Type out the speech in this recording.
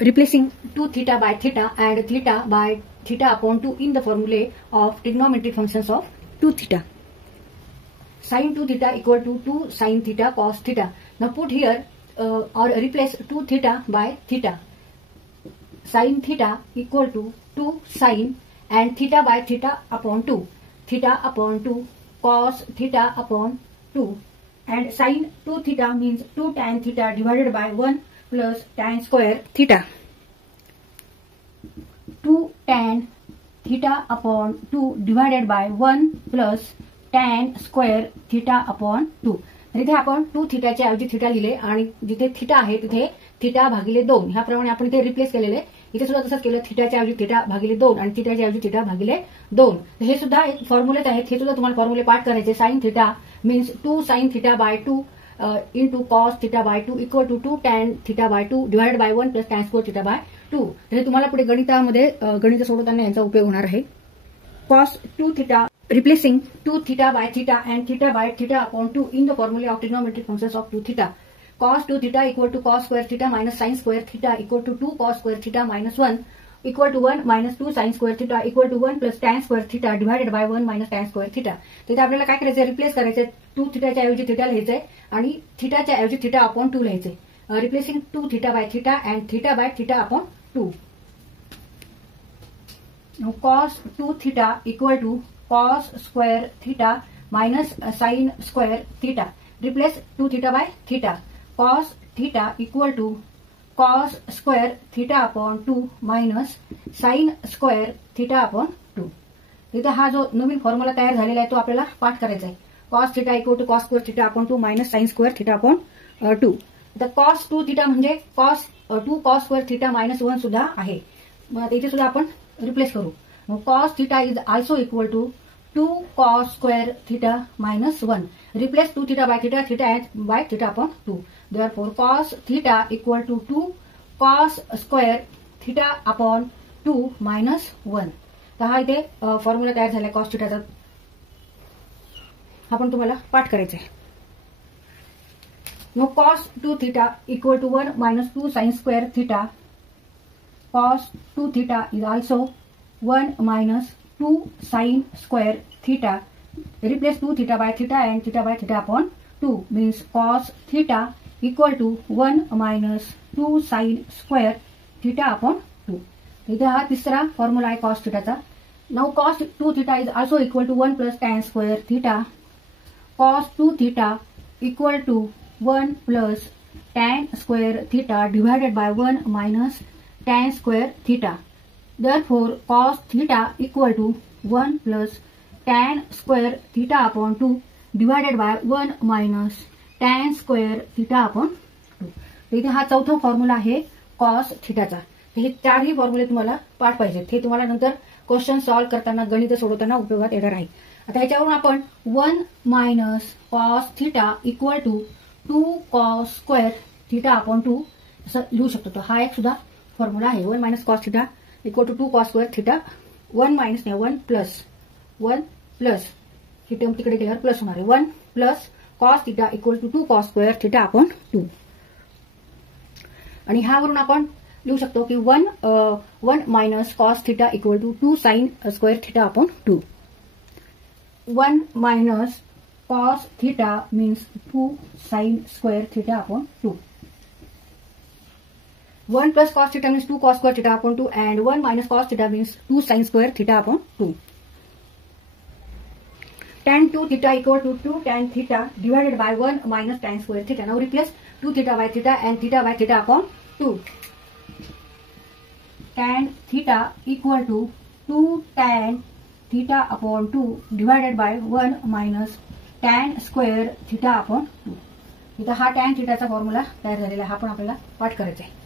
replacing 2 theta by theta and theta by theta upon 2 in the formulae of trigonometric functions of 2 theta. Sin 2 theta equal to 2 sin theta cos theta. Now put here or replace 2 theta by theta. Sin theta equal to 2 sin and theta by theta upon 2. Theta upon 2 cos theta upon 2. And sin 2 theta means 2 tan theta divided by 1 plus tan square theta. 2 tan theta upon 2 divided by 1 plus tan square theta upon 2. इथे आपण 2 थीटाच्या ऐवजी theta लिहिले आणि जिथे theta आहे तिथे theta भागिले 2 ह्याप्रमाणे आपण इथे रिप्लेस केलेले. इथे सुद्धा तसंच केलं, थीटाच्या ऐवजी थीटा भागिले 2 आणि थीटाच्या ऐवजी थीटा भागिले 2. हे सुद्धा एक फॉर्म्युलेच आहेत, हे सुद्धा तुम्हाला फॉर्म्युले पाठ करायचे. Sine theta means 2 sine theta by 2 into cos theta by 2 equal to 2 tan theta by 2 divided by 1 plus tan square theta by 2. तर तुम्हाला पुढे गणितामध्ये गणित सोडवताना यांचा उपयोग होणार आहे. cos 2 theta replacing 2 theta by theta and theta by theta upon 2 in the formula of trigonometric functions of 2 theta. Cos 2 theta equal to cos square theta minus sin square theta equal to 2 cos square theta minus 1 equal to 1 minus 2 sin square theta equal to 1 plus tan square theta divided by 1 minus tan square theta. तिथे आपल्याला काय करायचं, replace करायचं. 2 थीटाच्या ऐवजी theta लिहायचंय आणि थीटाच्या ऐवजी theta upon 2 लिहायचंय. Replacing 2 theta by theta and theta by theta upon 2. cos 2 theta equal to cos square theta minus sin square theta. Replace 2 theta by theta. Cos theta equal to cos square theta upon 2 minus sin square theta upon 2. इथे हा जो नवीन formula तयार झालेला आहे तो आपल्याला पाठ करायचा आहे. cos theta equal to cos square theta upon 2 minus sin square theta upon 2. तर cos 2 theta म्हणजे cos 2 cos square theta minus 1 सुद्धा आहे. मग इथे सुद्धा आपण रिप्लेस करू. cos theta is also equal to 2 cos square theta minus 1. Replace 2 theta by theta, theta by theta upon 2. Therefore, cos theta equal to 2 cos square theta upon 2 minus 1. तर हा इथे फॉर्म्युला तयार झाला cos theta. हा पण तुम्हाला पाठ करायचा आहे. मग cos 2 theta equal to 1 minus 2 sin square theta. Cos 2 theta is also 1 minus 2 sin square theta. Replace 2 theta by theta and theta by theta upon 2 means cos theta equal to 1 minus 2 sin square theta upon 2. इथे हा तिसरा formula आहे cos theta चा. Now cos 2 theta is also equal to 1 plus tan square theta. Cos 2 theta equal to 1 plus tan square theta divided by 1 minus tan square theta. Therefore, cos theta equal to 1 plus tan square theta upon 2 divided by 1 minus tan square theta upon 2. इथे हा चौथा formula आहे cos थीटाचा. हे चारही फॉर्म्युले तुम्हाला पाठ पाहिजेत. हे तुम्हाला नंतर क्वेश्चन सॉल्व्ह करताना गणित सोडवताना उपयोगात येणार आहे. आता ह्याच्यावरून आपण 1 minus cos theta equal to 2 cos square theta upon 2 असं लिहू शकतो. हा एक सुद्धा फॉर्म्युला आहे. 1 minus cos theta equal to 2 cos square theta. 1 minus नाही 1 plus ही टर्म तिकडे गेल्यावर प्लस होणार आहे. 1 plus cos theta equal to 2 cos square theta upon 2. आणि ह्यावरून आपण लिहू शकतो की 1 minus cos theta equal to 2 sin square theta upon 2. 1 minus cos theta means 2 sin square theta upon 2. 1 plus cos theta means 2 cos square theta upon 2 and 1 minus cos theta means 2 sin square theta upon 2. Tan 2 theta equal to 2 tan theta divided by 1 minus tan square theta. Now replace 2 theta by theta and theta by theta upon 2. Tan theta equal to 2 tan theta upon 2 divided by 1 minus tan square theta upon 2. इथं हा tan theta चा formula तयार झालेला, हा पण आपल्याला पाठ करायचा आहे.